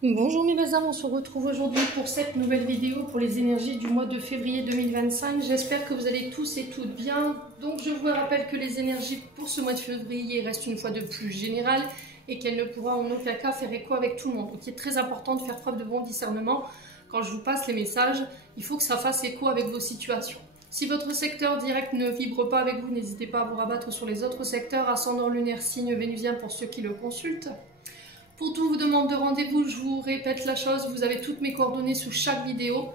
Bonjour mes belles âmes, on se retrouve aujourd'hui pour cette nouvelle vidéo pour les énergies du mois de février 2025. J'espère que vous allez tous et toutes bien. Donc je vous rappelle que les énergies pour ce mois de février restent une fois de plus générales et qu'elles ne pourront en aucun cas faire écho avec tout le monde. Donc il est très important de faire preuve de bon discernement. Quand je vous passe les messages, il faut que ça fasse écho avec vos situations. Si votre secteur direct ne vibre pas avec vous, n'hésitez pas à vous rabattre sur les autres secteurs, ascendant lunaire, signe vénusien pour ceux qui le consultent. Pour toutes vos demandes de rendez-vous, je vous répète la chose, vous avez toutes mes coordonnées sous chaque vidéo.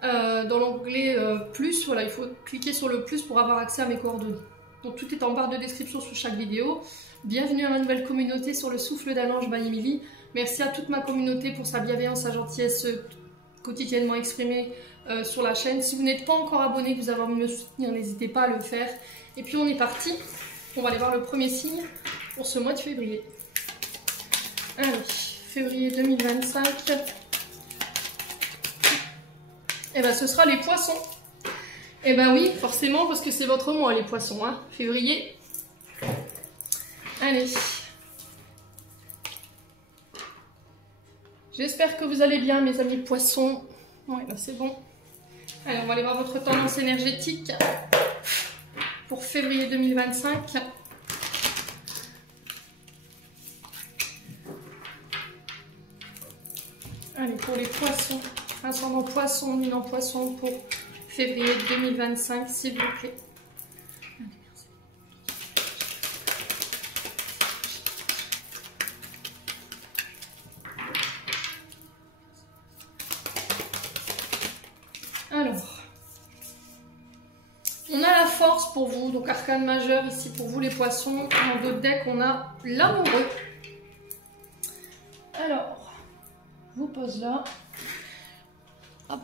Dans l'onglet plus, voilà, il faut cliquer sur le plus pour avoir accès à mes coordonnées. Donc tout est en barre de description sous chaque vidéo. Bienvenue à ma nouvelle communauté sur le souffle d'un ange by Emily. Merci à toute ma communauté pour sa bienveillance, sa gentillesse quotidiennement exprimée sur la chaîne. Si vous n'êtes pas encore abonné, que vous avez envie de me soutenir, n'hésitez pas à le faire. Et puis on est parti, on va aller voir le premier signe pour ce mois de février. Allez, février 2025. Et ben ce sera les poissons. Et ben oui, forcément, parce que c'est votre mois les poissons, hein, février. Allez. J'espère que vous allez bien, mes amis poissons. Ouais, là c'est bon. Allez, on va aller voir votre tendance énergétique pour février 2025. Allez, pour les poissons, ascendant poisson, lune en poisson pour février 2025, s'il vous plaît. Allez, merci. Alors, on a la force pour vous, donc arcane majeur ici pour vous les poissons. En dos de deck, on a l'amoureux. Alors, je vous pose là. Hop.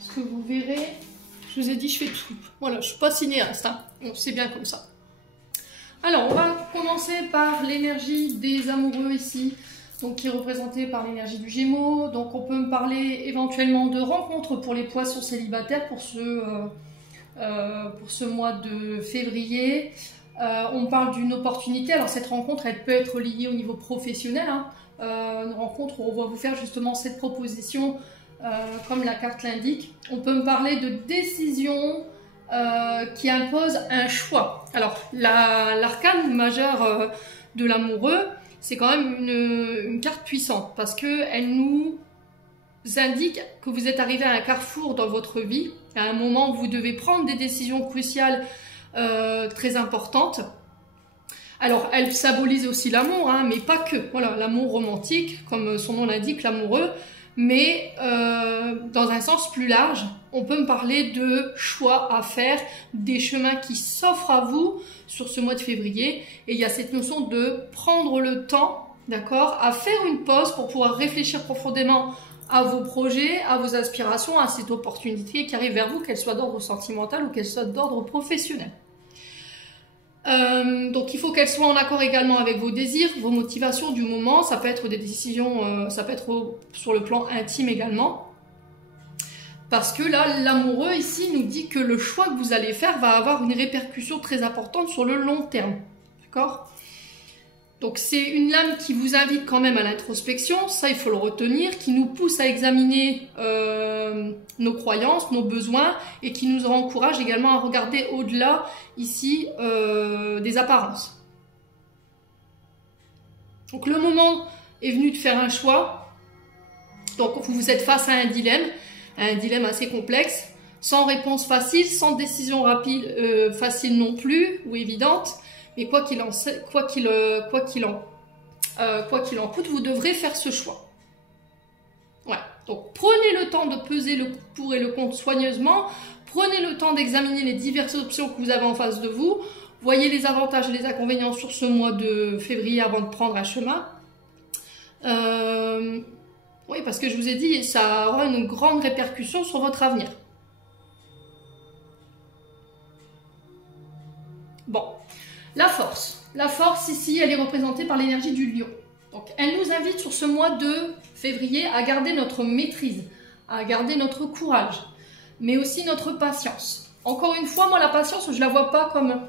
Ce que vous verrez, je vous ai dit, je fais tout. Voilà, je ne suis pas cinéaste, hein. Bon, c'est bien comme ça. Alors, on va commencer par l'énergie des amoureux ici, donc qui est représentée par l'énergie du Gémeaux. Donc, on peut me parler éventuellement de rencontres pour les poissons célibataires pour ce mois de février. On parle d'une opportunité. Alors cette rencontre, elle peut être liée au niveau professionnel, hein. Une rencontre où on va vous faire justement cette proposition, comme la carte l'indique. On peut me parler de décision qui impose un choix. Alors l'arcane majeur de l'amoureux, c'est quand même une carte puissante parce qu'elle nous indique que vous êtes arrivé à un carrefour dans votre vie, à un moment où vous devez prendre des décisions cruciales, très importante. Alors elle symbolise aussi l'amour, hein, mais pas que. Voilà, l'amour romantique, comme son nom l'indique, l'amoureux, mais dans un sens plus large, on peut me parler de choix à faire, des chemins qui s'offrent à vous sur ce mois de février. Et il y a cette notion de prendre le temps, d'accord, à faire une pause pour pouvoir réfléchir profondément à vos projets, à vos aspirations, à cette opportunité qui arrive vers vous, qu'elle soit d'ordre sentimental ou qu'elle soit d'ordre professionnel. Donc il faut qu'elle soit en accord également avec vos désirs, vos motivations du moment. Ça peut être des décisions, ça peut être sur le plan intime également. Parce que là, l'amoureux ici nous dit que le choix que vous allez faire va avoir une répercussion très importante sur le long terme. D'accord ? Donc c'est une lame qui vous invite quand même à l'introspection, ça il faut le retenir, qui nous pousse à examiner nos croyances, nos besoins et qui nous encourage également à regarder au-delà ici des apparences. Donc le moment est venu de faire un choix, donc vous êtes face à un dilemme assez complexe, sans réponse facile, sans décision rapide, facile non plus ou évidente. Mais quoi qu'il en coûte, vous devrez faire ce choix. Ouais. Donc prenez le temps de peser le pour et le contre soigneusement. Prenez le temps d'examiner les diverses options que vous avez en face de vous. Voyez les avantages et les inconvénients sur ce mois de février avant de prendre un chemin. Oui, parce que je vous ai dit, ça aura une grande répercussion sur votre avenir. Bon. La force ici, elle est représentée par l'énergie du lion. Donc, elle nous invite sur ce mois de février à garder notre maîtrise, à garder notre courage, mais aussi notre patience. Encore une fois, moi, la patience, je ne la vois pas comme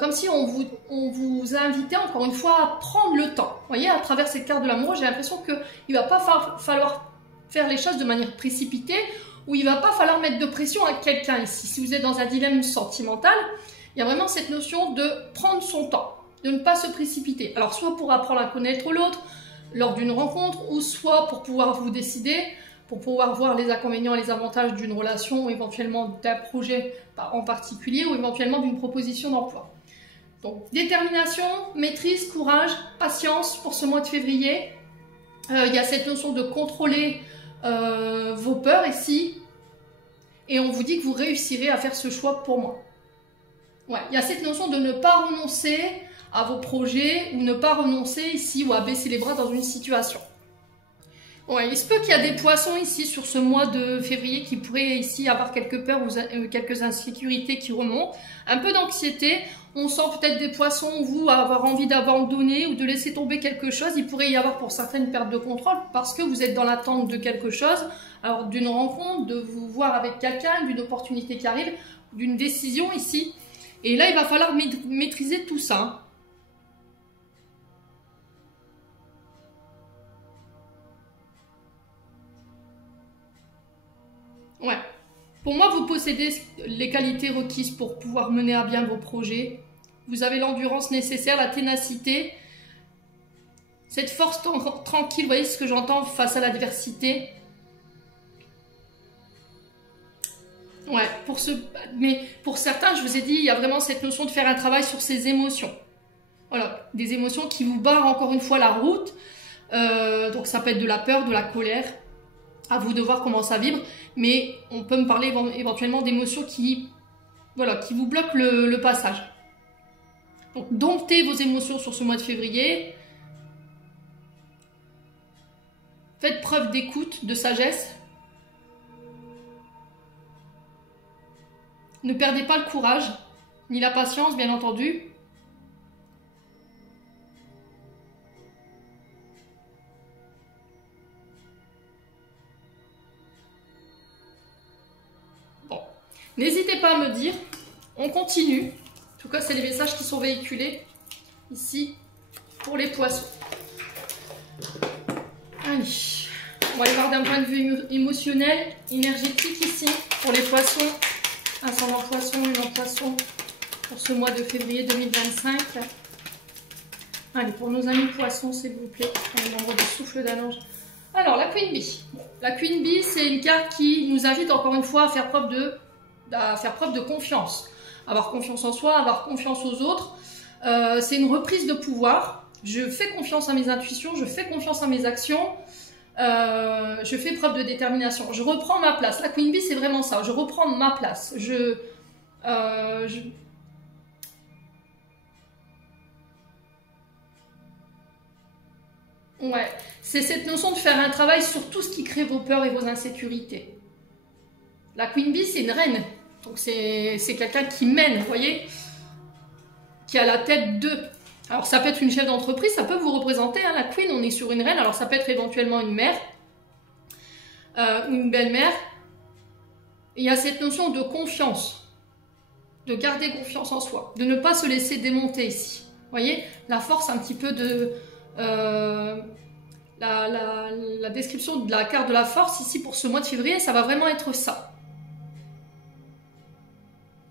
comme si on vous invitait encore une fois à prendre le temps. Vous voyez, à travers cette carte de l'amour, j'ai l'impression qu'il ne va pas falloir faire les choses de manière précipitée, ou il ne va pas falloir mettre de pression à quelqu'un ici. Si vous êtes dans un dilemme sentimental, il y a vraiment cette notion de prendre son temps, de ne pas se précipiter. Alors, soit pour apprendre à connaître l'autre lors d'une rencontre, ou soit pour pouvoir vous décider, pour pouvoir voir les inconvénients et les avantages d'une relation, ou éventuellement d'un projet en particulier, ou éventuellement d'une proposition d'emploi. Donc, détermination, maîtrise, courage, patience pour ce mois de février. Il y a cette notion de contrôler vos peurs ici. Et on vous dit que vous réussirez à faire ce choix pour moi. Ouais, il y a cette notion de ne pas renoncer à vos projets, ou ne pas renoncer ici, ou à baisser les bras dans une situation. Ouais, il se peut qu'il y a des poissons ici sur ce mois de février qui pourraient ici avoir quelques peurs ou quelques insécurités qui remontent. Un peu d'anxiété. On sent peut-être des poissons, vous, avoir envie d'abandonner ou de laisser tomber quelque chose. Il pourrait y avoir pour certaines pertes de contrôle parce que vous êtes dans l'attente de quelque chose. Alors d'une rencontre, de vous voir avec quelqu'un, d'une opportunité qui arrive, d'une décision ici. Et là, il va falloir maîtriser tout ça. Ouais. Pour moi, vous possédez les qualités requises pour pouvoir mener à bien vos projets. Vous avez l'endurance nécessaire, la ténacité, cette force tranquille, vous voyez ce que j'entends face à l'adversité. Ouais, mais pour certains, je vous ai dit, il y a vraiment cette notion de faire un travail sur ses émotions. Voilà, des émotions qui vous barrent encore une fois la route. Donc ça peut être de la peur, de la colère. À vous de voir comment ça vibre, mais on peut me parler éventuellement d'émotions qui vous bloquent le passage. Donc, domptez vos émotions sur ce mois de février. Faites preuve d'écoute, de sagesse. Ne perdez pas le courage, ni la patience, bien entendu. N'hésitez pas à me dire, on continue. En tout cas, c'est les messages qui sont véhiculés ici pour les poissons. Allez, on va aller voir d'un point de vue émotionnel, énergétique ici pour les poissons. Ascendant poisson, lunan poisson pour ce mois de février 2025. Allez, pour nos amis poissons, s'il vous plaît, on envoie des souffles d'un ange. Alors, la Queen Bee. La Queen Bee, c'est une carte qui nous invite encore une fois à faire preuve de confiance. Avoir confiance en soi, avoir confiance aux autres. C'est une reprise de pouvoir. Je fais confiance à mes intuitions, je fais confiance à mes actions. Je fais preuve de détermination. Je reprends ma place. La Queen Bee, c'est vraiment ça. Je reprends ma place. Ouais, c'est cette notion de faire un travail sur tout ce qui crée vos peurs et vos insécurités. La Queen Bee, c'est une reine. Donc c'est quelqu'un qui mène, vous voyez, qui a la tête de. Alors ça peut être une chef d'entreprise, ça peut vous représenter, hein, la Queen, on est sur une reine, alors ça peut être éventuellement une mère, une belle-mère. Il y a cette notion de confiance, de garder confiance en soi, de ne pas se laisser démonter ici. Vous voyez, la force un petit peu de... la description de la carte de la force ici pour ce mois de février, ça va vraiment être ça.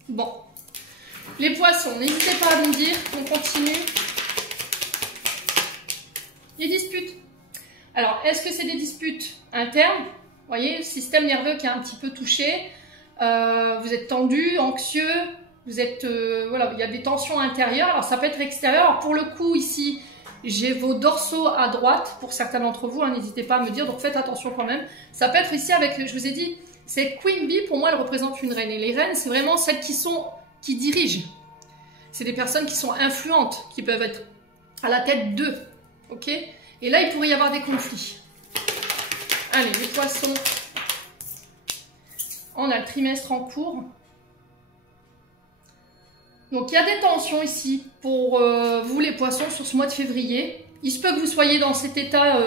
Bon, les poissons, n'hésitez pas à me dire, on continue. Les disputes. Alors, est-ce que c'est des disputes internes? Vous voyez, le système nerveux qui est un petit peu touché. Vous êtes tendu, anxieux, vous êtes... voilà, il y a des tensions intérieures. Alors, ça peut être extérieur. Alors, pour le coup, ici, j'ai vos dorsaux à droite, pour certains d'entre vous, hein, n'hésitez pas à me dire, donc faites attention quand même. Ça peut être ici avec, je vous ai dit, cette Queen Bee, pour moi, elle représente une reine. Et les reines, c'est vraiment celles qui dirigent. C'est des personnes qui sont influentes, qui peuvent être à la tête d'eux. Ok? Et là, il pourrait y avoir des conflits. Allez, les poissons. On a le trimestre en cours. Donc, il y a des tensions ici pour vous, les poissons, sur ce mois de février. Il se peut que vous soyez dans cet état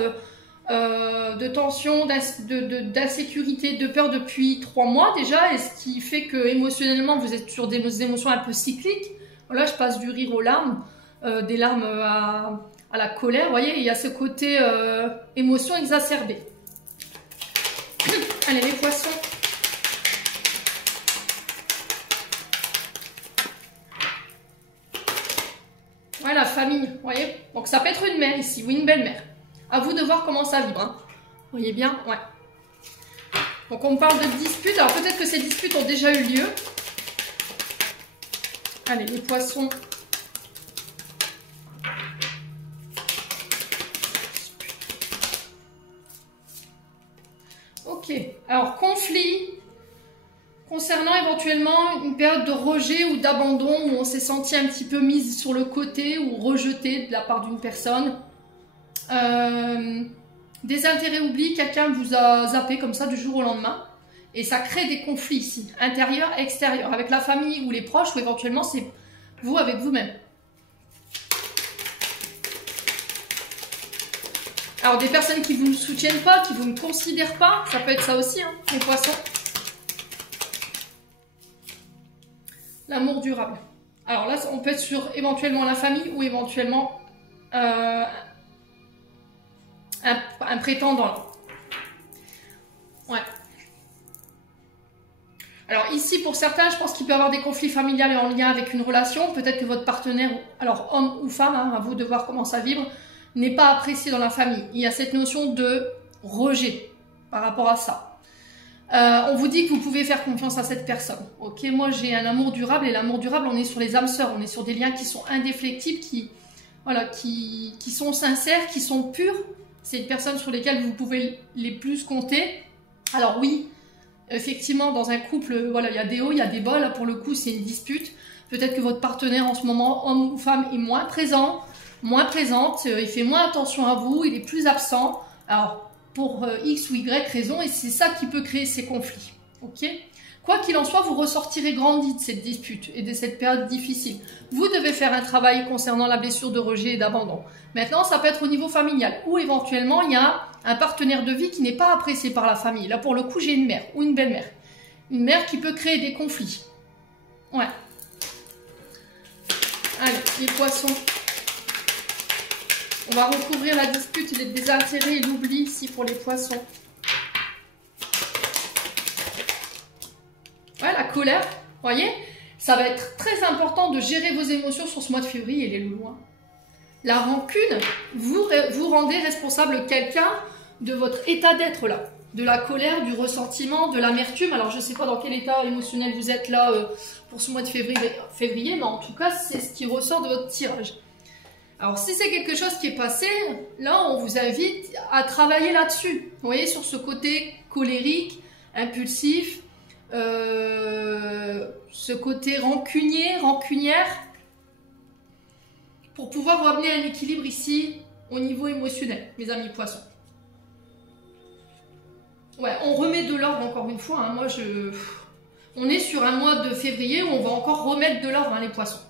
de tension, d'insécurité, de peur depuis 3 mois déjà, et ce qui fait que émotionnellement, vous êtes sur des émotions un peu cycliques. Là, je passe du rire aux larmes, des larmes à la colère. Vous voyez, il y a ce côté émotion exacerbée. Allez, les poissons. Ouais, la famille, vous voyez. Donc, ça peut être une mère ici, ou une belle-mère. À vous de voir comment ça vibre. Hein. Vous voyez bien? Ouais. Donc, on parle de disputes. Alors, peut-être que ces disputes ont déjà eu lieu. Allez, les poissons. Ok. Alors, conflit. Concernant éventuellement une période de rejet ou d'abandon où on s'est senti un petit peu mise sur le côté ou rejeté de la part d'une personne. Désintérêt, oubli, quelqu'un vous a zappé comme ça du jour au lendemain. Et ça crée des conflits ici, intérieurs, extérieurs, avec la famille ou les proches ou éventuellement c'est vous avec vous-même. Alors des personnes qui vous ne soutiennent pas, qui vous ne considèrent pas, ça peut être ça aussi, hein, les poissons. L'amour durable. Alors là, on peut être sur éventuellement la famille ou éventuellement un prétendant. Ouais. Alors ici, pour certains, je pense qu'il peut y avoir des conflits familiaux en lien avec une relation. Peut-être que votre partenaire, alors homme ou femme, hein, à vous de voir comment ça vibre, n'est pas apprécié dans la famille. Il y a cette notion de rejet par rapport à ça. On vous dit que vous pouvez faire confiance à cette personne. Ok, moi j'ai un amour durable et l'amour durable, on est sur les âmes sœurs, on est sur des liens qui sont indéflectibles, qui sont sincères, qui sont purs. C'est une personne sur lesquelles vous pouvez les plus compter. Alors oui, effectivement, dans un couple, voilà, il y a des hauts, il y a des bas. Là, pour le coup, c'est une dispute. Peut-être que votre partenaire en ce moment, homme ou femme, est moins présent, moins présente. Il fait moins attention à vous, il est plus absent. Alors, pour X ou Y raison, et c'est ça qui peut créer ces conflits. Ok ? Quoi qu'il en soit, vous ressortirez grandi de cette dispute et de cette période difficile. Vous devez faire un travail concernant la blessure de rejet et d'abandon. Maintenant, ça peut être au niveau familial, ou éventuellement, il y a un partenaire de vie qui n'est pas apprécié par la famille. Là, pour le coup, j'ai une mère ou une belle-mère. Une mère qui peut créer des conflits. Ouais. Allez, les poissons. On va recouvrir la dispute, les désintérêts et l'oubli ici pour les poissons. Ouais, la colère, vous voyez, ça va être très important de gérer vos émotions sur ce mois de février, les loulous. La rancune, vous rendez responsable quelqu'un de votre état d'être là. De la colère, du ressentiment, de l'amertume. Alors, je ne sais pas dans quel état émotionnel vous êtes là pour ce mois de février, mais en tout cas, c'est ce qui ressort de votre tirage. Alors, si c'est quelque chose qui est passé, là, on vous invite à travailler là-dessus. Vous voyez, sur ce côté colérique, impulsif, ce côté rancunier, rancunière, pour pouvoir vous amener à un équilibre ici, au niveau émotionnel, mes amis poissons. Ouais, on remet de l'ordre encore une fois. Hein. On est sur un mois de février où on va encore remettre de l'ordre, hein, les poissons.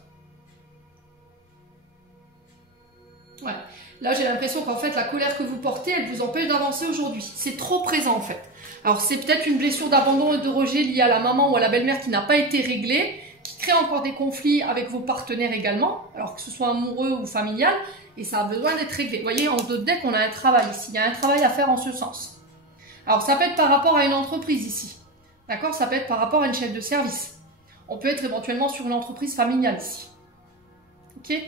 Ouais. Là, j'ai l'impression qu'en fait, la colère que vous portez, elle vous empêche d'avancer aujourd'hui. C'est trop présent, en fait. Alors, c'est peut-être une blessure d'abandon et de rejet liée à la maman ou à la belle-mère qui n'a pas été réglée, qui crée encore des conflits avec vos partenaires également, alors que ce soit amoureux ou familial, et ça a besoin d'être réglé. Vous voyez, en dos de deck, on a un travail ici. Il y a un travail à faire en ce sens. Alors, ça peut être par rapport à une entreprise ici. D'accord? Ça peut être par rapport à une chef de service. On peut être éventuellement sur une entreprise familiale ici. Ok?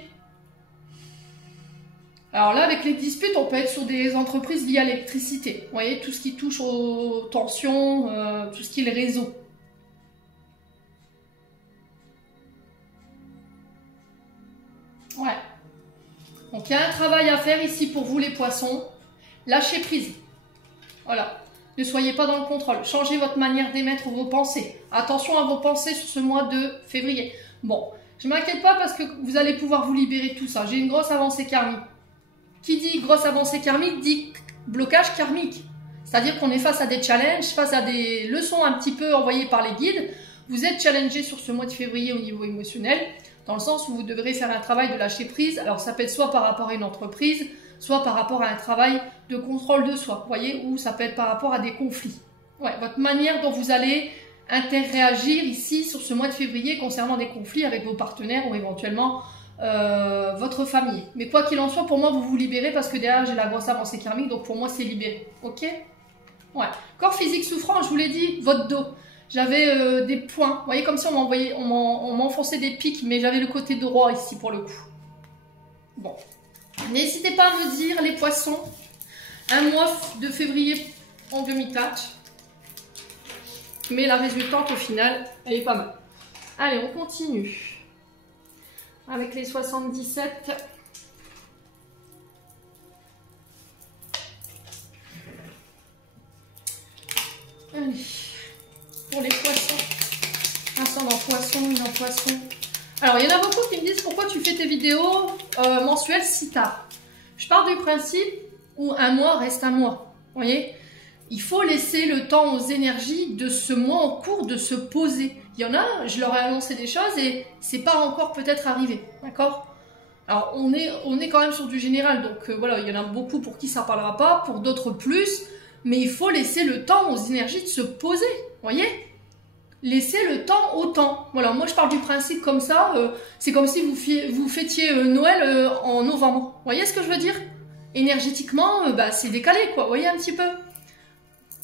Alors là, avec les disputes, on peut être sur des entreprises liées à l'électricité. Vous voyez, tout ce qui touche aux tensions, tout ce qui est le réseau. Ouais. Donc, il y a un travail à faire ici pour vous, les poissons. Lâchez prise. Voilà. Ne soyez pas dans le contrôle. Changez votre manière d'émettre vos pensées. Attention à vos pensées sur ce mois de février. Bon, je ne m'inquiète pas parce que vous allez pouvoir vous libérer de tout ça. J'ai une grosse avancée karmique. Qui dit grosse avancée karmique dit blocage karmique. C'est-à-dire qu'on est face à des challenges, face à des leçons un petit peu envoyées par les guides. Vous êtes challengé sur ce mois de février au niveau émotionnel, dans le sens où vous devrez faire un travail de lâcher prise. Alors ça peut être soit par rapport à une entreprise, soit par rapport à un travail de contrôle de soi, vous voyez, ou ça peut être par rapport à des conflits. Ouais, votre manière dont vous allez interréagir ici sur ce mois de février concernant des conflits avec vos partenaires ou éventuellement votre famille. Mais quoi qu'il en soit, pour moi, vous vous libérez parce que derrière, j'ai la grosse avancée karmique, donc pour moi, c'est libéré. Ok? Ouais. Corps physique souffrant, je vous l'ai dit, votre dos. J'avais des points. Vous voyez, comme si on m'enfonçait des pics, mais j'avais le côté droit ici pour le coup. Bon. N'hésitez pas à me dire, les poissons, un mois de février en demi-teinte. Mais la résultante, au final, elle est pas mal. Allez, on continue. Avec les 77. Allez. Pour les poissons. Ascendant poisson, non poisson. Alors, il y en a beaucoup qui me disent pourquoi tu fais tes vidéos mensuelles si tard. Je pars du principe où un mois reste un mois. Vous voyez? Il faut laisser le temps aux énergies de ce mois en cours de se poser. Il y en a, je leur ai annoncé des choses et c'est pas encore peut-être arrivé. D'accord? Alors, on est quand même sur du général. Donc, voilà, il y en a beaucoup pour qui ça ne parlera pas, pour d'autres plus. Mais il faut laisser le temps aux énergies de se poser. Vous voyez? Laissez le temps au temps. Voilà, moi je parle du principe comme ça. C'est comme si vous fêtiez Noël en novembre. Vous voyez ce que je veux dire? Énergétiquement, bah, c'est décalé, quoi. Vous voyez un petit peu?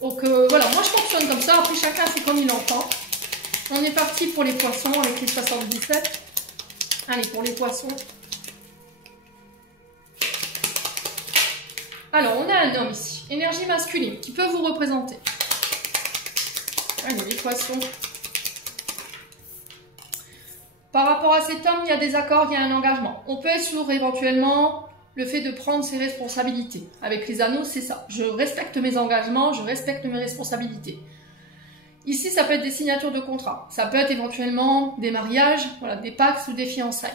Donc voilà, moi je fonctionne comme ça. Après, chacun fait comme il entend. On est parti pour les poissons avec les 77. Allez, pour les poissons. Alors, on a un homme ici. Énergie masculine qui peut vous représenter. Allez, les poissons. Par rapport à cet homme, il y a des accords, il y a un engagement. On peut être sur éventuellement le fait de prendre ses responsabilités. Avec les anneaux, c'est ça. Je respecte mes engagements, je respecte mes responsabilités. Ici, ça peut être des signatures de contrat. Ça peut être éventuellement des mariages, voilà, des pactes ou des fiançailles.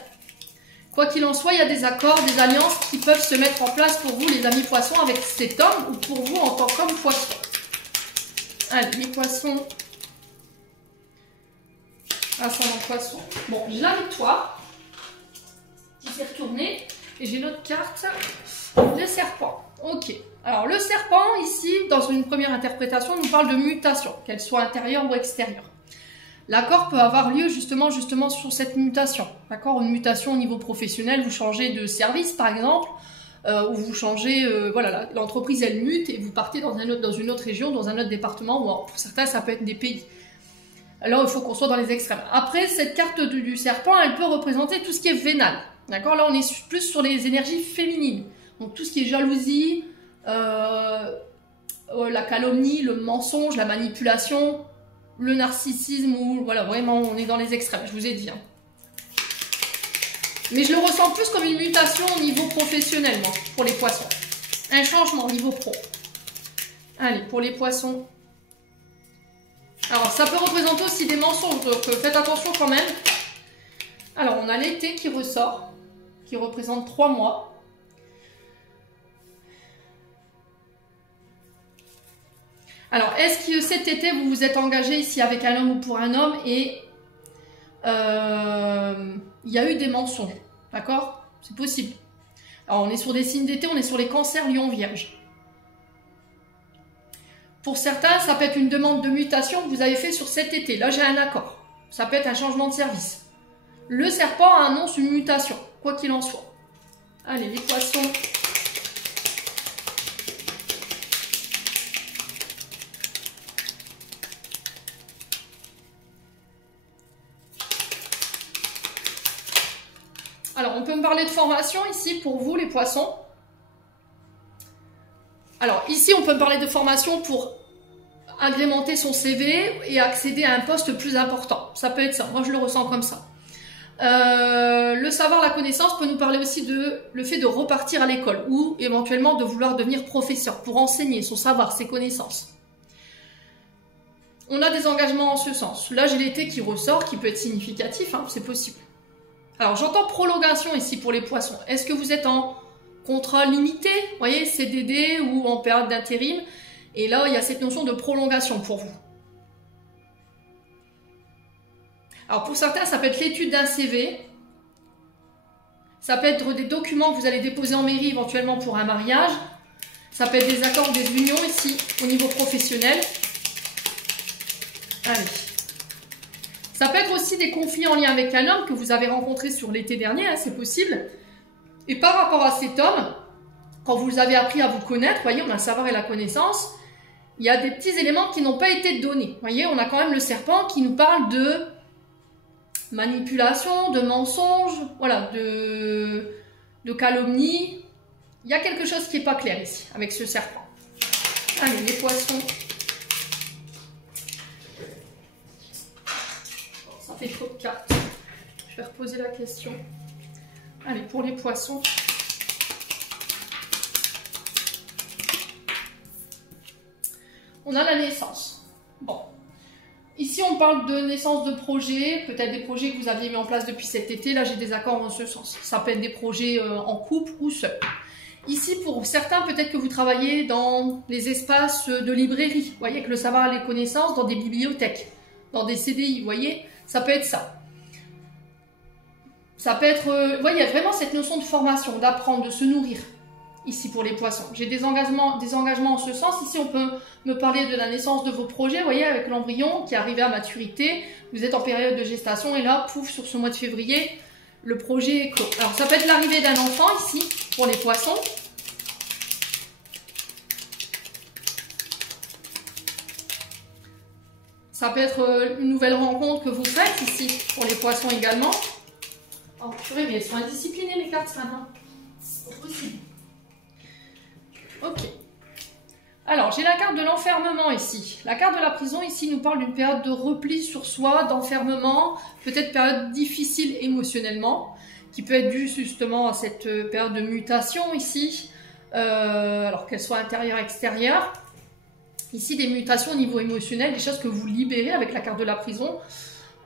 Quoi qu'il en soit, il y a des accords, des alliances qui peuvent se mettre en place pour vous, les amis poissons, avec cet homme ou pour vous en tant qu'homme poisson. Allez, les poissons. Ascendant poisson. Bon, j'ai la victoire qui s'est retournée. Et j'ai notre carte, le serpent. Ok. Alors, le serpent, ici, dans une première interprétation, nous parle de mutation, qu'elle soit intérieure ou extérieure. L'accord peut avoir lieu justement sur cette mutation. D'accord? Une mutation au niveau professionnel, vous changez de service, par exemple, ou vous changez, voilà, l'entreprise, elle mute et vous partez dans une autre région, dans un autre département, ou pour certains, ça peut être des pays. Alors, il faut qu'on soit dans les extrêmes. Après, cette carte du serpent, elle peut représenter tout ce qui est vénal. D'accord? Là, on est plus sur les énergies féminines. Donc, tout ce qui est jalousie, la calomnie, le mensonge, la manipulation, le narcissisme, ou voilà, vraiment, on est dans les extrêmes, je vous ai dit. Hein. Mais je le ressens plus comme une mutation au niveau professionnel, moi, pour les poissons. Un changement au niveau pro. Allez, pour les poissons. Alors, ça peut représenter aussi des mensonges, donc faites attention quand même. Alors, on a l'été qui ressort, qui représente 3 mois. Alors, est-ce que cet été, vous vous êtes engagé ici avec un homme ou pour un homme et il y a eu des mensonges, d'accord? C'est possible. Alors, on est sur des signes d'été, on est sur les cancers, lion, vierge. Pour certains, ça peut être une demande de mutation que vous avez fait sur cet été. Là, j'ai un accord. Ça peut être un changement de service. Le serpent annonce une mutation, quoi qu'il en soit. Allez, les poissons. Alors, on peut me parler de formation ici pour vous, les poissons. Alors, ici, on peut me parler de formation pour agrémenter son CV et accéder à un poste plus important. Ça peut être ça. Moi, je le ressens comme ça. Le savoir, la connaissance peut nous parler aussi de le fait de repartir à l'école ou éventuellement de vouloir devenir professeur pour enseigner son savoir, ses connaissances. On a des engagements en ce sens. Là, j'ai l'été qui ressort, qui peut être significatif, hein, c'est possible. Alors, j'entends prolongation ici pour les poissons. Est-ce que vous êtes en contrat limité, vous voyez, CDD ou en période d'intérim? Et là, il y a cette notion de prolongation pour vous. Alors, pour certains, ça peut être l'étude d'un CV. Ça peut être des documents que vous allez déposer en mairie éventuellement pour un mariage. Ça peut être des accords, des unions ici, au niveau professionnel. Allez, Ça peut être aussi des conflits en lien avec un homme que vous avez rencontré sur l'été dernier, hein, c'est possible. Et par rapport à cet homme, quand vous avez appris à vous connaître, vous voyez, on a le savoir et la connaissance, il y a des petits éléments qui n'ont pas été donnés. Vous voyez, on a quand même le serpent qui nous parle de manipulation, de mensonge, voilà, de calomnie. Il y a quelque chose qui n'est pas clair ici, avec ce serpent. Allez, les poissons. Ça fait trop de cartes. Je vais reposer la question. Allez, pour les poissons. On a la naissance. Bon. Ici, on parle de naissance de projets, peut-être des projets que vous aviez mis en place depuis cet été. Là, j'ai des accords en ce sens. Ça peut être des projets en couple ou seul. Ici, pour certains, peut-être que vous travaillez dans les espaces de librairie. Vous voyez, avec le savoir et les connaissances, dans des bibliothèques, dans des CDI, vous voyez, ça peut être ça. Ça peut être... vous voyez, il y a vraiment cette notion de formation, d'apprendre, de se nourrir. Ici pour les poissons. J'ai des engagements en ce sens. Ici, on peut me parler de la naissance de vos projets. Vous voyez, avec l'embryon qui est arrivé à maturité, vous êtes en période de gestation et là, pouf, sur ce mois de février, le projet est clos. Alors, ça peut être l'arrivée d'un enfant ici pour les poissons. Ça peut être une nouvelle rencontre que vous faites ici pour les poissons également. Oh purée, mais elles sont indisciplinées mes cartes ce matin. C'est pas possible. Ok. Alors, j'ai la carte de l'enfermement ici. La carte de la prison ici nous parle d'une période de repli sur soi, d'enfermement, peut-être période difficile émotionnellement, qui peut être due justement à cette période de mutation ici, alors qu'elle soit intérieure, extérieure. Ici, des mutations au niveau émotionnel, des choses que vous libérez avec la carte de la prison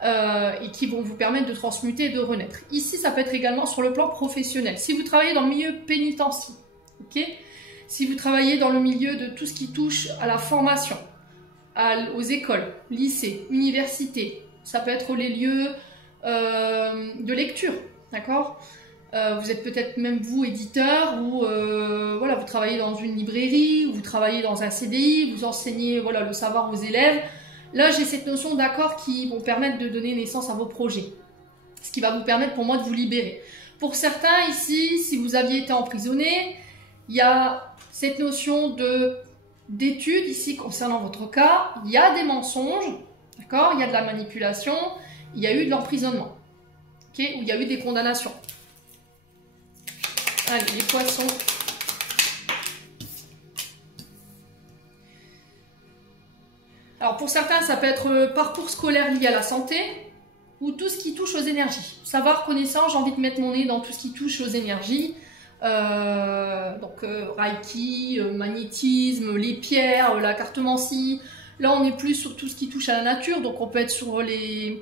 et qui vont vous permettre de transmuter et de renaître. Ici, ça peut être également sur le plan professionnel. Si vous travaillez dans le milieu pénitentiaire, ok ? Si vous travaillez dans le milieu de tout ce qui touche à la formation, aux écoles, lycées, universités, ça peut être les lieux de lecture, d'accord ? Vous êtes peut-être même vous éditeur ou voilà, vous travaillez dans une librairie, ou vous travaillez dans un CDI, vous enseignez voilà, le savoir aux élèves. Là, j'ai cette notion d'accords qui vont permettre de donner naissance à vos projets, ce qui va vous permettre pour moi de vous libérer. Pour certains ici, si vous aviez été emprisonné, il y a cette notion d'étude ici concernant votre cas. Il y a des mensonges, d'accord ? Il y a de la manipulation, il y a eu de l'emprisonnement, okay ? Ou il y a eu des condamnations. Allez, les poissons. Alors pour certains, ça peut être parcours scolaire lié à la santé ou tout ce qui touche aux énergies. Savoir, connaissance, j'ai envie de mettre mon nez dans tout ce qui touche aux énergies. Reiki, magnétisme, les pierres, la cartomancie. Là, on est plus sur tout ce qui touche à la nature. Donc on peut être sur les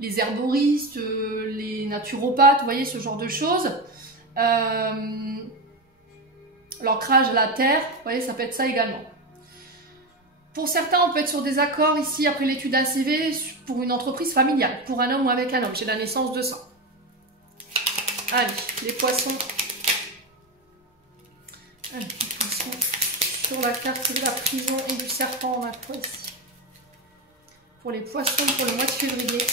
herboristes, les naturopathes, vous voyez, ce genre de choses. L'ancrage à la terre, vous voyez, ça peut être ça également. Pour certains, on peut être sur des accords ici après l'étude d'un CV pour une entreprise familiale, pour un homme ou avec un homme. J'ai la naissance de ça. Allez, les poissons. Allez, les poissons. Sur la carte de la prison et du serpent, on a quoi ici? Pour les poissons pour le mois de février.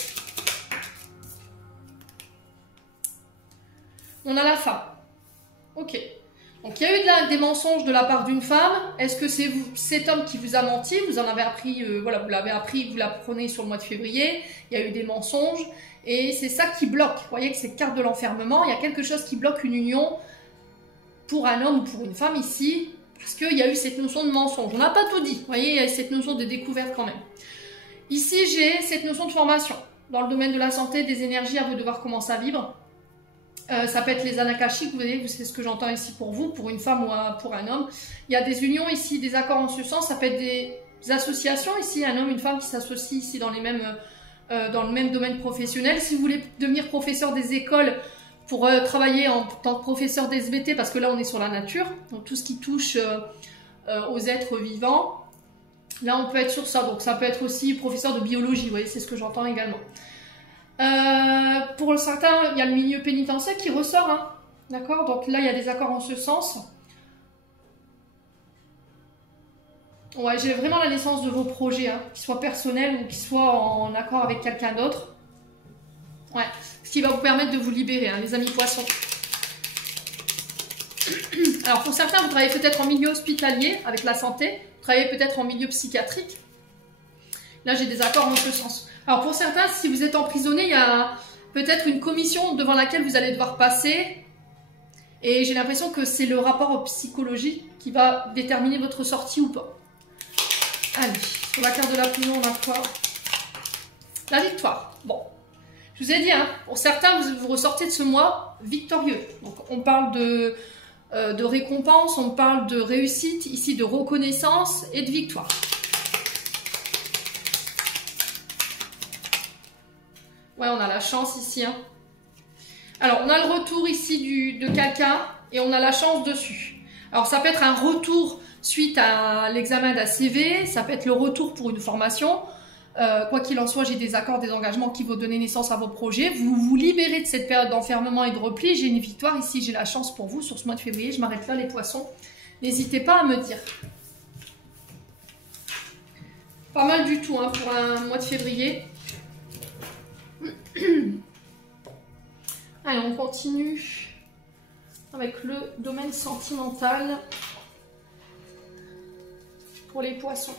On a la femme. Ok. Donc il y a eu des mensonges de la part d'une femme. Est-ce que c'est cet homme qui vous a menti? Vous en avez appris, voilà, vous l'avez appris, vous l'apprenez sur le mois de février. Il y a eu des mensonges. Et c'est ça qui bloque. Vous voyez que c'est carte de l'enfermement. Il y a quelque chose qui bloque une union pour un homme ou pour une femme ici. Parce qu'il y a eu cette notion de mensonge. On n'a pas tout dit. Vous voyez, il y a cette notion de découverte quand même. Ici, j'ai cette notion de formation. Dans le domaine de la santé, des énergies, à vous de voir comment ça vibre. Ça peut être les anakashiques, vous voyez, c'est ce que j'entends ici pour vous, pour une femme ou pour un homme. Il y a des unions ici, des accords en ce sens. Ça peut être des associations ici, un homme, une femme qui s'associent ici dans le même domaine professionnel. Si vous voulez devenir professeur des écoles pour travailler en tant que professeur d'SVT, parce que là on est sur la nature, donc tout ce qui touche aux êtres vivants, là on peut être sur ça. Donc ça peut être aussi professeur de biologie, vous voyez, c'est ce que j'entends également. Pour certains, il y a le milieu pénitentiaire qui ressort, hein, d'accord? Donc là, il y a des accords en ce sens. Ouais, j'ai vraiment la naissance de vos projets, hein, qu'ils soient personnels ou qu'ils soient en accord avec quelqu'un d'autre. Ouais, ce qui va vous permettre de vous libérer, hein, les amis poissons. Alors pour certains, vous travaillez peut-être en milieu hospitalier avec la santé, vous travaillez peut-être en milieu psychiatrique. Là, j'ai des accords en ce sens. Alors pour certains, si vous êtes emprisonné, il y a peut-être une commission devant laquelle vous allez devoir passer. Et j'ai l'impression que c'est le rapport psychologique qui va déterminer votre sortie ou pas. Allez, sur la carte de la prison, on a quoi? La victoire. Bon, je vous ai dit, hein, pour certains, vous ressortez de ce mois victorieux. Donc on parle de récompense, on parle de réussite, ici de reconnaissance et de victoire. Ouais, on a la chance ici. Hein. Alors, on a le retour ici de quelqu'un et on a la chance dessus. Alors, ça peut être un retour suite à l'examen d'un CV, ça peut être le retour pour une formation. Quoi qu'il en soit, j'ai des accords, des engagements qui vont donner naissance à vos projets. Vous vous libérez de cette période d'enfermement et de repli. J'ai une victoire ici, j'ai la chance pour vous sur ce mois de février. Je m'arrête là, les poissons. N'hésitez pas à me dire. Pas mal du tout hein, pour un mois de février. Allez, on continue avec le domaine sentimental pour les poissons.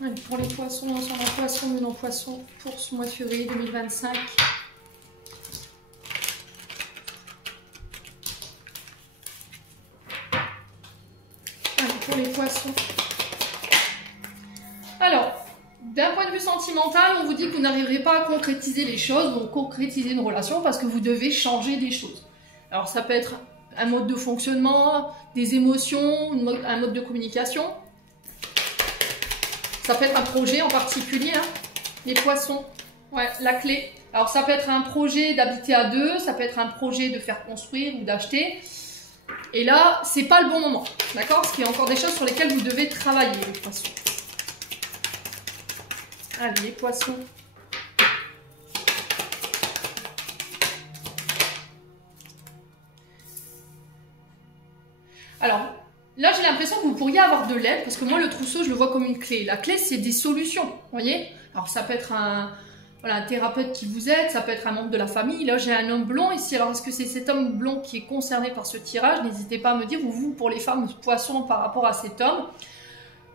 Allez, pour les poissons, ensemble en poisson, nul en poisson pour ce mois de février 2025. Allez, pour les poissons. Alors, d'un point de vue sentimental, on vous dit que vous n'arriverez pas à concrétiser les choses, donc concrétiser une relation parce que vous devez changer des choses. Alors ça peut être un mode de fonctionnement, des émotions, un mode de communication. Ça peut être un projet en particulier, hein. Les poissons, ouais, la clé. Alors ça peut être un projet d'habiter à deux, ça peut être un projet de faire construire ou d'acheter. Et là, c'est pas le bon moment, d'accord? Parce qu'il y a encore des choses sur lesquelles vous devez travailler, les poissons. Allez, les poissons. Alors, là, j'ai l'impression que vous pourriez avoir de l'aide, parce que moi, le trousseau, je le vois comme une clé. La clé, c'est des solutions, vous voyez? Alors, ça peut être un thérapeute qui vous aide, ça peut être un membre de la famille. Là, j'ai un homme blond ici. Alors, est-ce que c'est cet homme blond qui est concerné par ce tirage? N'hésitez pas à me dire, ou vous, pour les femmes poissons, par rapport à cet homme.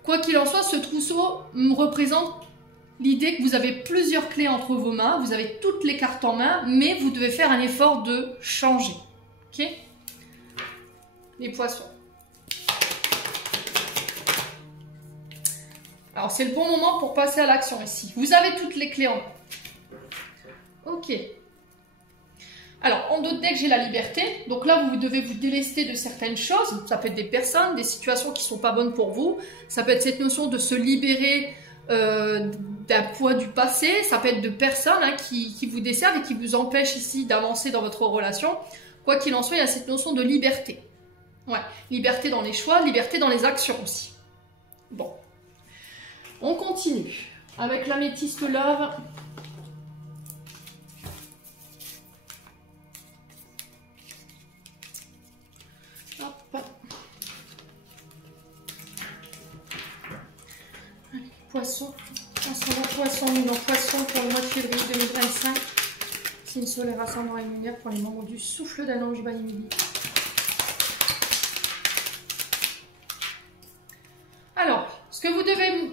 Quoi qu'il en soit, ce trousseau me représente l'idée que vous avez plusieurs clés entre vos mains, vous avez toutes les cartes en main, mais vous devez faire un effort de changer. Ok? Les poissons. Alors, c'est le bon moment pour passer à l'action ici. Vous avez toutes les clés en main. Ok. Alors, en d'autres decks, j'ai la liberté. Donc là, vous devez vous délester de certaines choses. Ça peut être des personnes, des situations qui ne sont pas bonnes pour vous. Ça peut être cette notion de se libérer d'un poids du passé. Ça peut être de personnes hein, qui vous desservent et qui vous empêchent ici d'avancer dans votre relation. Quoi qu'il en soit, il y a cette notion de liberté. Ouais, liberté dans les choix, liberté dans les actions aussi. Bon. On continue avec l'améthyste love. Hop. Allez, poisson. Ascendant poisson, nul en poisson pour le mois de février 2025. Signe solaire, ascendant et lunaire pour les membres du souffle d'un ange Banimidi. Alors, ce que vous devez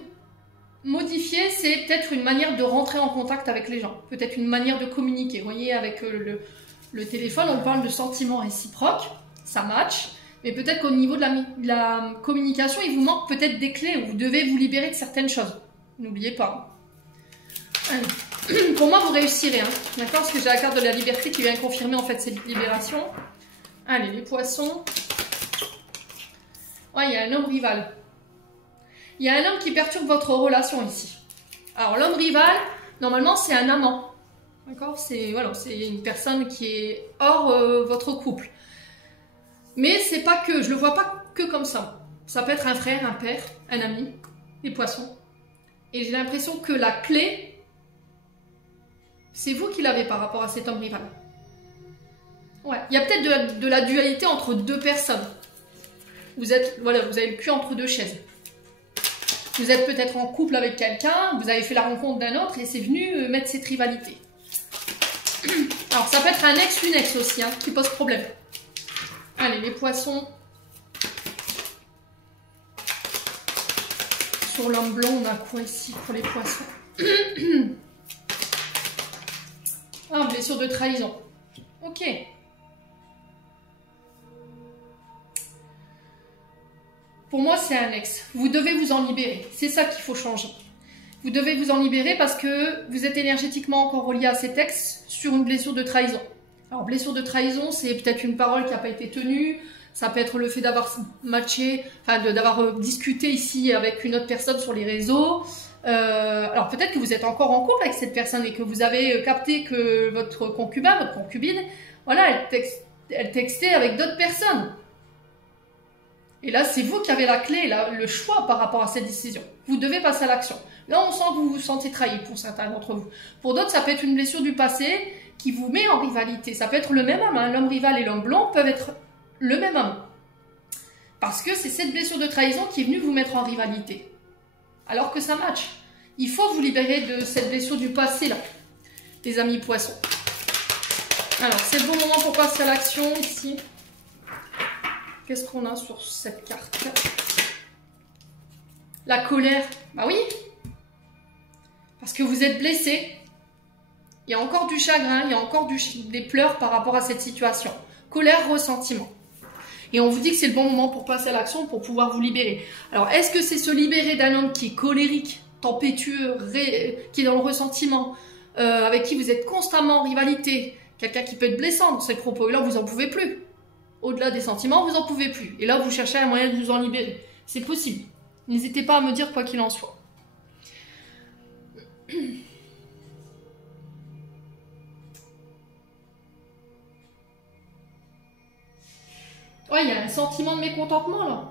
modifier, c'est peut-être une manière de rentrer en contact avec les gens. Peut-être une manière de communiquer. Vous voyez, avec le téléphone, on parle de sentiments réciproques. Ça match. Mais peut-être qu'au niveau de la communication, il vous manque peut-être des clés où vous devez vous libérer de certaines choses. N'oubliez pas. Allez. Pour moi, vous réussirez. Hein. D'accord? Parce que j'ai la carte de la liberté qui vient confirmer en fait cette libération. Allez, les poissons. Ouais, il y a un homme rival. Il y a un homme qui perturbe votre relation ici. Alors, l'homme rival, normalement, c'est un amant. D'accord? C'est voilà, une personne qui est hors votre couple. Mais c'est pas que, je le vois pas que comme ça. Ça peut être un frère, un père, un ami, les poissons. Et j'ai l'impression que la clé, c'est vous qui l'avez par rapport à cet homme rival. Ouais, il y a peut-être de la dualité entre deux personnes. Vous avez le cul entre deux chaises. Vous êtes peut-être en couple avec quelqu'un, vous avez fait la rencontre d'un autre et c'est venu mettre cette rivalité. Alors, ça peut être un ex ou une ex aussi, hein, qui pose problème. Allez, les poissons. Sur l'homme blond, on a quoi ici pour les poissons? Ah, blessure de trahison. Ok. Pour moi, c'est un ex. Vous devez vous en libérer. C'est ça qu'il faut changer. Vous devez vous en libérer parce que vous êtes énergétiquement encore relié à cet ex sur une blessure de trahison. Alors, blessure de trahison, c'est peut-être une parole qui n'a pas été tenue. Ça peut être le fait d'avoir matché, enfin d'avoir discuté ici avec une autre personne sur les réseaux. Alors peut-être que vous êtes encore en couple avec cette personne et que vous avez capté que votre concubin, votre concubine, voilà, elle textait avec d'autres personnes. Et là, c'est vous qui avez la clé, le choix par rapport à cette décision. Vous devez passer à l'action. Là, on sent que vous vous sentez trahi pour certains d'entre vous. Pour d'autres, ça peut être une blessure du passé qui vous met en rivalité. Ça peut être le même homme, hein. L'homme rival et l'homme blanc peuvent être le même homme. Parce que c'est cette blessure de trahison qui est venue vous mettre en rivalité. Alors que ça match. Il faut vous libérer de cette blessure du passé, là, les amis poissons. Alors, c'est le bon moment pour passer à l'action, ici. Qu'est-ce qu'on a sur cette carte? La colère. Bah oui. Parce que vous êtes blessé. Il y a encore du chagrin, il y a encore des pleurs par rapport à cette situation. Colère, ressentiment. Et on vous dit que c'est le bon moment pour passer à l'action, pour pouvoir vous libérer. Alors, est-ce que c'est se libérer d'un homme qui est colérique, tempétueux, qui est dans le ressentiment, avec qui vous êtes constamment en rivalité, quelqu'un qui peut être blessant dans ses propos, et là, vous n'en pouvez plus. Au-delà des sentiments, vous n'en pouvez plus. Et là, vous cherchez un moyen de vous en libérer. C'est possible. N'hésitez pas à me dire quoi qu'il en soit. Ouais, il y a un sentiment de mécontentement, là.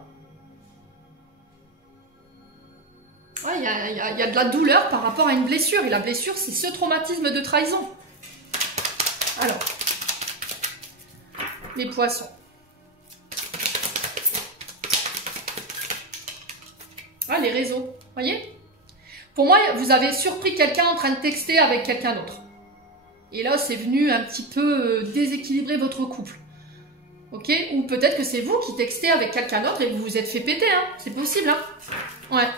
Ouais, il y a de la douleur par rapport à une blessure. Et la blessure, c'est ce traumatisme de trahison. Alors, les poissons. Ah, les réseaux. Voyez? Pour moi, vous avez surpris quelqu'un en train de texter avec quelqu'un d'autre. Et là, c'est venu un petit peu déséquilibrer votre couple. Ok? Ou peut-être que c'est vous qui textez avec quelqu'un d'autre et vous vous êtes fait péter, hein? C'est possible, hein? Ouais.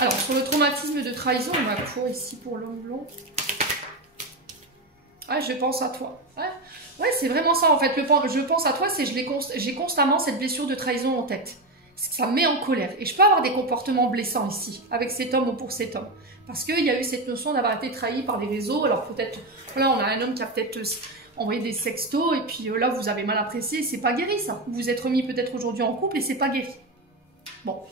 Alors, sur le traumatisme de trahison, on va quoi ici pour l'homme blond? Ouais, je pense à toi. Ouais, c'est vraiment ça, en fait. Je pense à toi, c'est j'ai constamment cette blessure de trahison en tête. Ça me met en colère. Et je peux avoir des comportements blessants ici, avec cet homme ou pour cet homme. Parce qu'il y a eu cette notion d'avoir été trahi par les réseaux. Alors peut-être, là, on a un homme qui a peut-être envoyé des sextos, et puis là, vous avez mal apprécié, c'est pas guéri, ça. Vous vous êtes remis peut-être aujourd'hui en couple, et c'est pas guéri. Bon.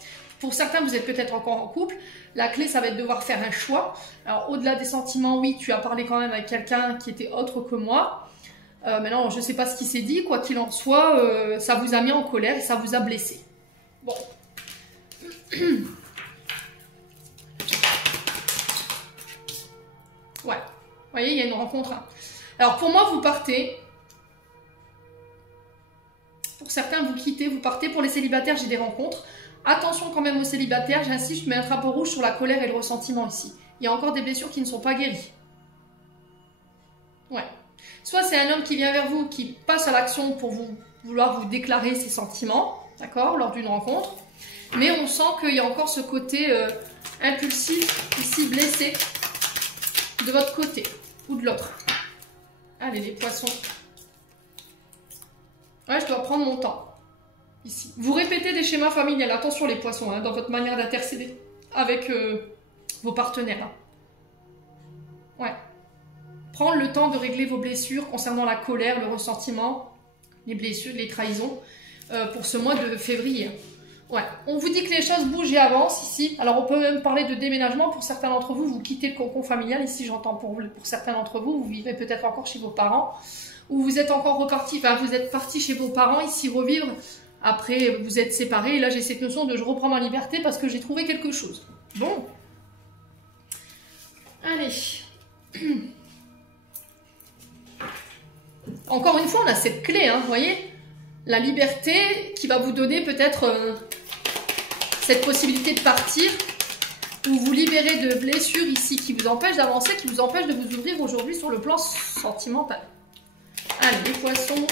Pour certains, vous êtes peut-être encore en couple. La clé, ça va être de devoir faire un choix. Alors, au-delà des sentiments, oui, tu as parlé quand même avec quelqu'un qui était autre que moi. Maintenant, je ne sais pas ce qui s'est dit. Quoi qu'il en soit, ça vous a mis en colère et ça vous a blessé. Bon. Ouais. Vous voyez, il y a une rencontre. Hein. Alors, pour moi, vous partez. Pour certains, vous quittez, vous partez. Pour les célibataires, j'ai des rencontres. Attention quand même aux célibataires, j'insiste, je mets un drapeau rouge sur la colère et le ressentiment ici. Il y a encore des blessures qui ne sont pas guéries. Ouais. Soit c'est un homme qui vient vers vous, qui passe à l'action pour vouloir vous déclarer ses sentiments, d'accord, lors d'une rencontre. Mais on sent qu'il y a encore ce côté impulsif, ici blessé, de votre côté ou de l'autre. Allez les poissons. Ouais, je dois prendre mon temps. Ici. Vous répétez des schémas familiales, attention les poissons, hein, dans votre manière d'intercéder avec vos partenaires. Hein. Ouais. Prendre le temps de régler vos blessures concernant la colère, le ressentiment, les blessures, les trahisons, pour ce mois de février. Ouais. On vous dit que les choses bougent et avancent ici. Alors on peut même parler de déménagement pour certains d'entre vous. Vous quittez le cocon familial, ici j'entends pour certains d'entre vous. Vous vivez peut-être encore chez vos parents, ou vous êtes encore reparti, enfin vous êtes parti chez vos parents, ici revivre. Après, vous êtes séparés, et là j'ai cette notion de je reprends ma liberté parce que j'ai trouvé quelque chose. Bon. Allez. Encore une fois, on a cette clé, hein, vous voyez? la liberté qui va vous donner peut-être cette possibilité de partir ou vous libérer de blessures ici qui vous empêchent d'avancer, qui vous empêchent de vous ouvrir aujourd'hui sur le plan sentimental. Allez, les poissons.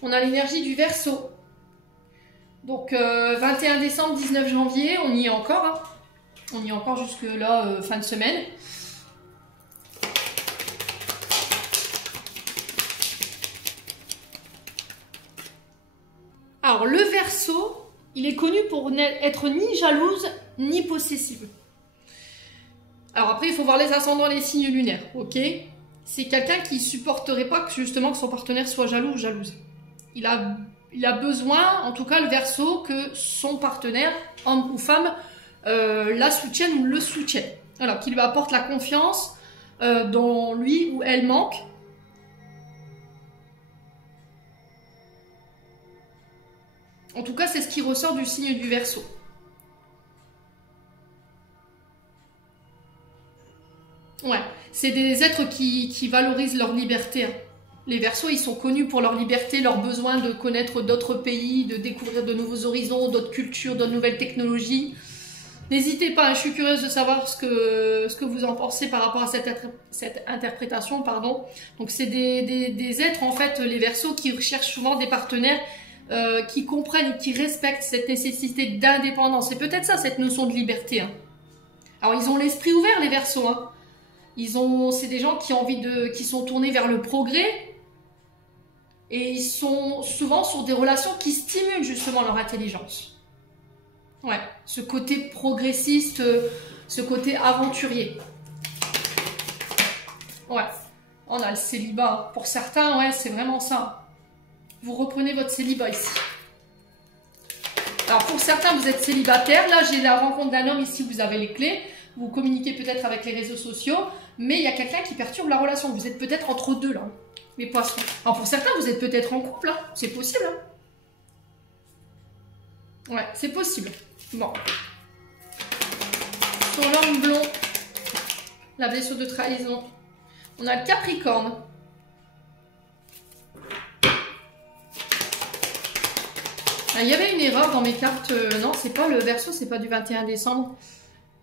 On a l'énergie du Verseau. Donc 21 décembre, 19 janvier, on y est encore. Hein. On y est encore jusque là, fin de semaine. Alors le Verseau, il est connu pour être ni jalouse ni possessive. Alors après, il faut voir les ascendants et les signes lunaires, ok? C'est quelqu'un qui supporterait pas que justement que son partenaire soit jaloux ou jalouse. Il a besoin, en tout cas le Verseau, que son partenaire, homme ou femme, la soutienne ou le soutienne. Voilà, qu'il lui apporte la confiance dont lui ou elle manque. En tout cas, c'est ce qui ressort du signe du Verseau. Ouais, c'est des êtres qui valorisent leur liberté. Hein. Les Verseaux, ils sont connus pour leur liberté, leur besoin de connaître d'autres pays, de découvrir de nouveaux horizons, d'autres cultures, de nouvelles technologies. N'hésitez pas, hein, je suis curieuse de savoir ce que vous en pensez par rapport à cette interprétation. Pardon. Donc c'est des êtres, en fait, les Verseaux, qui recherchent souvent des partenaires qui comprennent et qui respectent cette nécessité d'indépendance. C'est peut-être ça, cette notion de liberté. Hein. Alors, ils ont l'esprit ouvert, les Verseaux. Hein. C'est des gens qui ont qui sont tournés vers le progrès. Et ils sont souvent sur des relations qui stimulent justement leur intelligence. Ouais, ce côté progressiste, ce côté aventurier. Ouais, on a le célibat. Pour certains, ouais, c'est vraiment ça. Vous reprenez votre célibat ici. Alors pour certains, vous êtes célibataire. Là, j'ai la rencontre d'un homme ici, vous avez les clés. Vous communiquez peut-être avec les réseaux sociaux. Mais il y a quelqu'un qui perturbe la relation. Vous êtes peut-être entre deux là, les poissons. Alors pour certains, vous êtes peut-être en couple. Hein. C'est possible. Hein. Ouais, c'est possible. Bon. Sur l'homme blond, la blessure de trahison. On a le Capricorne. Ah, il y avait une erreur dans mes cartes. Non, c'est pas le Verseau, c'est pas du 21 décembre.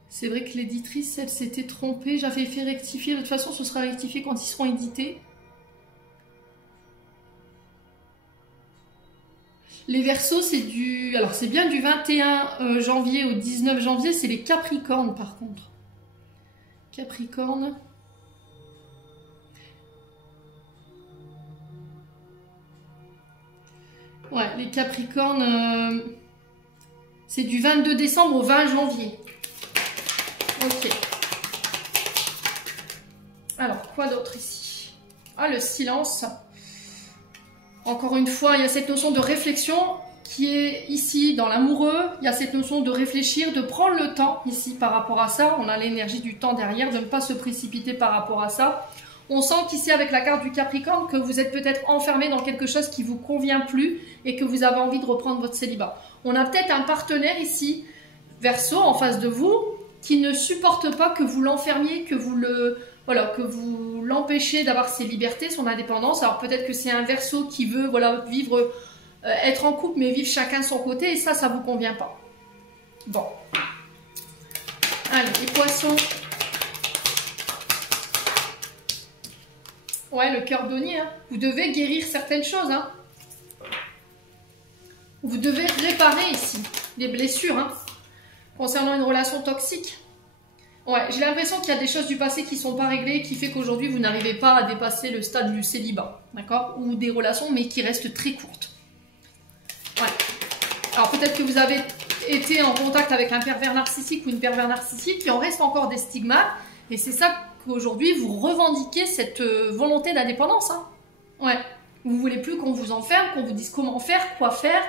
C'est vrai que l'éditrice, elle s'était trompée. J'avais fait rectifier. De toute façon, ce sera rectifié quand ils seront édités. Les Verseaux, c'est du... Alors, c'est bien du 21 janvier au 19 janvier. C'est les Capricornes, par contre. Capricorne. Ouais, les Capricornes, c'est du 22 décembre au 20 janvier. Ok. Alors, quoi d'autre ici? Ah, le silence. Encore une fois, il y a cette notion de réflexion qui est ici dans l'amoureux. Il y a cette notion de réfléchir, de prendre le temps ici par rapport à ça. On a l'énergie du temps derrière, de ne pas se précipiter par rapport à ça. On sent qu'ici, avec la carte du Capricorne, que vous êtes peut-être enfermé dans quelque chose qui ne vous convient plus et que vous avez envie de reprendre votre célibat. On a peut-être un partenaire ici, Verseau, en face de vous, qui ne supporte pas que vous l'enfermiez, que vous l'empêchez d'avoir ses libertés, son indépendance. Alors peut-être que c'est un Verseau qui veut vivre, être en couple, mais vivre chacun de son côté, et ça ne vous convient pas. Bon. Allez, les poissons. Ouais, le cœur donnier. Hein. Vous devez guérir certaines choses. Hein. Vous devez réparer ici des blessures hein, concernant une relation toxique. Ouais, j'ai l'impression qu'il y a des choses du passé qui ne sont pas réglées, qui fait qu'aujourd'hui vous n'arrivez pas à dépasser le stade du célibat, d'accord? Ou des relations, mais qui restent très courtes. Ouais. Alors peut-être que vous avez été en contact avec un pervers narcissique ou une pervers narcissique, il en reste encore des stigmates, et c'est ça qu'aujourd'hui vous revendiquez cette volonté d'indépendance. Hein. Ouais. Vous voulez plus qu'on vous enferme, qu'on vous dise comment faire, quoi faire.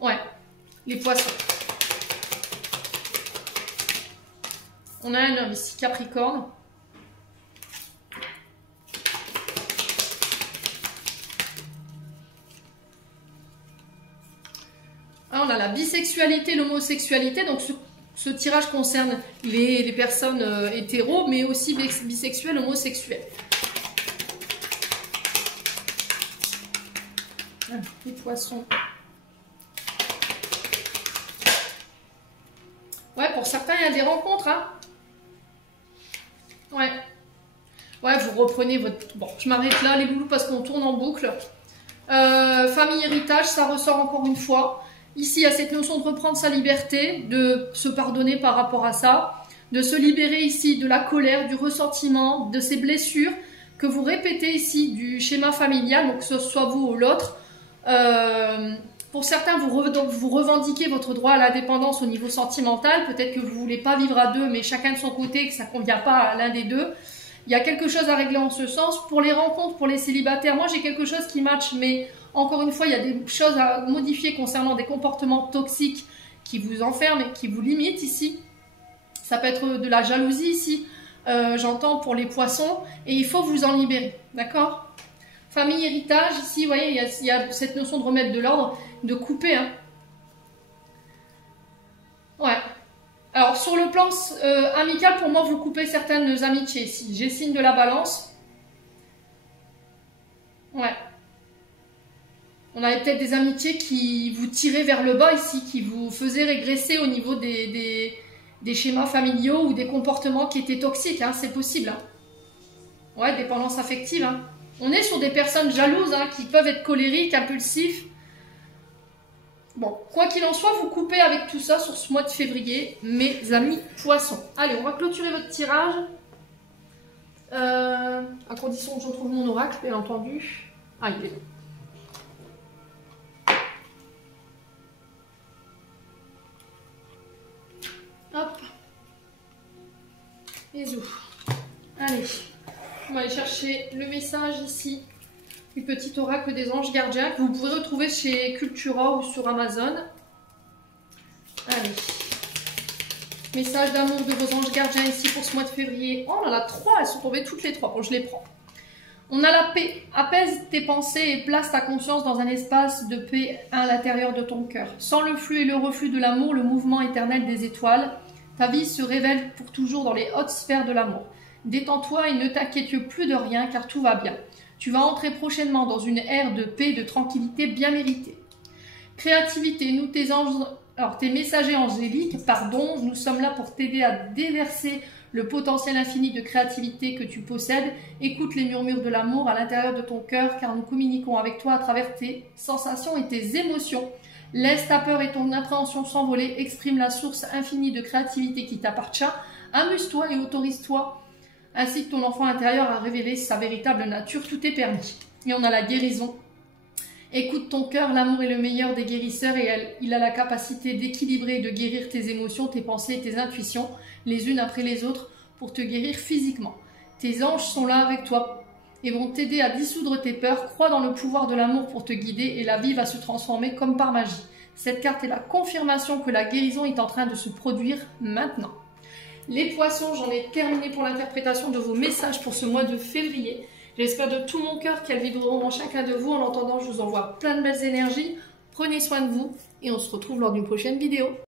Ouais. Les poissons. On a un homme ici, Capricorne. Alors, on a la bisexualité, l'homosexualité. Donc, ce tirage concerne les personnes hétéros, mais aussi bisexuelles, homosexuelles. Les poissons. Ouais, pour certains, il y a des rencontres, hein. Ouais. Ouais, vous reprenez votre... Bon, je m'arrête là, les loulous, parce qu'on tourne en boucle. Famille, héritage, ça ressort encore une fois. Ici, il y a cette notion de reprendre sa liberté, de se pardonner par rapport à ça, de se libérer ici de la colère, du ressentiment, de ces blessures que vous répétez ici du schéma familial, donc que ce soit vous ou l'autre. Pour certains, vous revendiquez votre droit à la dépendance au niveau sentimental. Peut-être que vous ne voulez pas vivre à deux, mais chacun de son côté, que ça ne convient pas à l'un des deux. Il y a quelque chose à régler en ce sens. Pour les rencontres, pour les célibataires, moi j'ai quelque chose qui match, mais encore une fois, il y a des choses à modifier concernant des comportements toxiques qui vous enferment et qui vous limitent ici. Ça peut être de la jalousie ici, j'entends pour les poissons, et il faut vous en libérer, d'accord? Famille, héritage, ici, vous voyez, il y a cette notion de remettre de l'ordre, de couper, hein. Ouais. Alors, sur le plan amical, pour moi, vous coupez certaines amitiés ici. J'ai signe de la balance. Ouais. On avait peut-être des amitiés qui vous tiraient vers le bas ici, qui vous faisaient régresser au niveau des schémas familiaux ou des comportements qui étaient toxiques, hein, c'est possible. Hein. Ouais, dépendance affective. Hein. On est sur des personnes jalouses hein, qui peuvent être colériques, impulsifs. Bon, quoi qu'il en soit, vous coupez avec tout ça sur ce mois de février, mes amis poissons. Allez, on va clôturer votre tirage. À condition que je retrouve mon oracle, bien entendu. Ah, il est là. Hop. Bisous. Allez, on va aller chercher le message ici du petit oracle des anges gardiens que vous pouvez retrouver chez Cultura ou sur Amazon. Allez. Message d'amour de vos anges gardiens ici pour ce mois de février. Oh, on en a 3, elles sont tombées toutes les 3. Bon, je les prends. On a la paix. Apaise tes pensées et place ta conscience dans un espace de paix à l'intérieur de ton cœur. Sans le flux et le reflux de l'amour, le mouvement éternel des étoiles, ta vie se révèle pour toujours dans les hautes sphères de l'amour. Détends-toi et ne t'inquiète plus de rien car tout va bien. Tu vas entrer prochainement dans une ère de paix et de tranquillité bien méritée. Créativité, nous tes anges, alors tes messagers angéliques, pardon, nous sommes là pour t'aider à déverser le potentiel infini de créativité que tu possèdes. Écoute les murmures de l'amour à l'intérieur de ton cœur car nous communiquons avec toi à travers tes sensations et tes émotions. Laisse ta peur et ton appréhension s'envoler, exprime la source infinie de créativité qui t'appartient. Amuse-toi et autorise-toi ainsi que ton enfant intérieur à révéler sa véritable nature, tout est permis. Et on a la guérison. Écoute ton cœur, l'amour est le meilleur des guérisseurs et il a la capacité d'équilibrer et de guérir tes émotions, tes pensées et tes intuitions, les unes après les autres, pour te guérir physiquement. Tes anges sont là avec toi et vont t'aider à dissoudre tes peurs. Crois dans le pouvoir de l'amour pour te guider et la vie va se transformer comme par magie. Cette carte est la confirmation que la guérison est en train de se produire maintenant. Les poissons, j'en ai terminé pour l'interprétation de vos messages pour ce mois de février. J'espère de tout mon cœur qu'elles vibreront en chacun de vous. En attendant, je vous envoie plein de belles énergies. Prenez soin de vous et on se retrouve lors d'une prochaine vidéo.